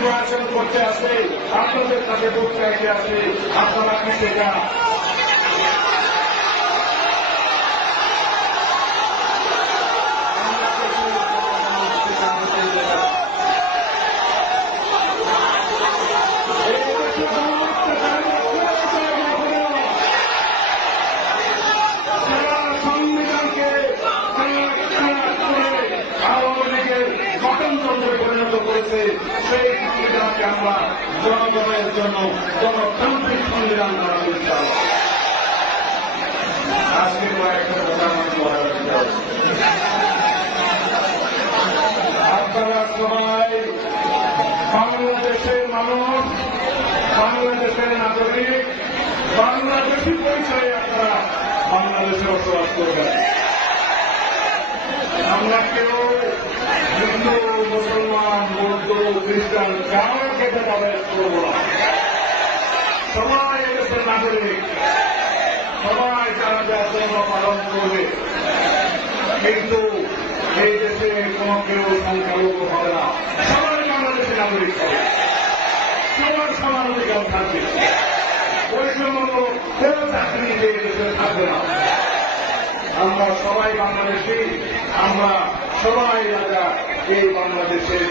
নির্বাচন করতে আসে, আপনাদের কাছে ভোট চাইতে আসে, আপনারা কি সেটা পরিণত করেছে, সেই সংবিধানকে আমরা জনগণের জন্য গণতান্ত্রিক সংবিধান করার ইচ্ছা। আজকে কয়েকটা কথা আপনারা সবাই বাংলাদেশের মানুষ, বাংলাদেশের নাগরিক, বাংলাদেশি পরিচয়ে আপনারা বাংলাদেশে বসবাস করবেন। আমরা কেউ হিন্দু, মুসলমান, বৌদ্ধ, খ্রিস্টান কাউকে ভেদাভেদ করব না। সবাই এদেশের নাগরিক, সবাই যারা যা ধর্ম পালন করবে, কিন্তু এই দেশে কোনো কেউ সংখ্যালঘু হবে না। সবাই বাংলাদেশের নাগরিক হবে, সবার সমান অধিকার থাকবে। ওই সমস্ত কেউ চাকরি নিতে দেশে থাকবে না। আমরা সবাই বাংলাদেশি, আমরা সবাই রাজা এই বাংলাদেশের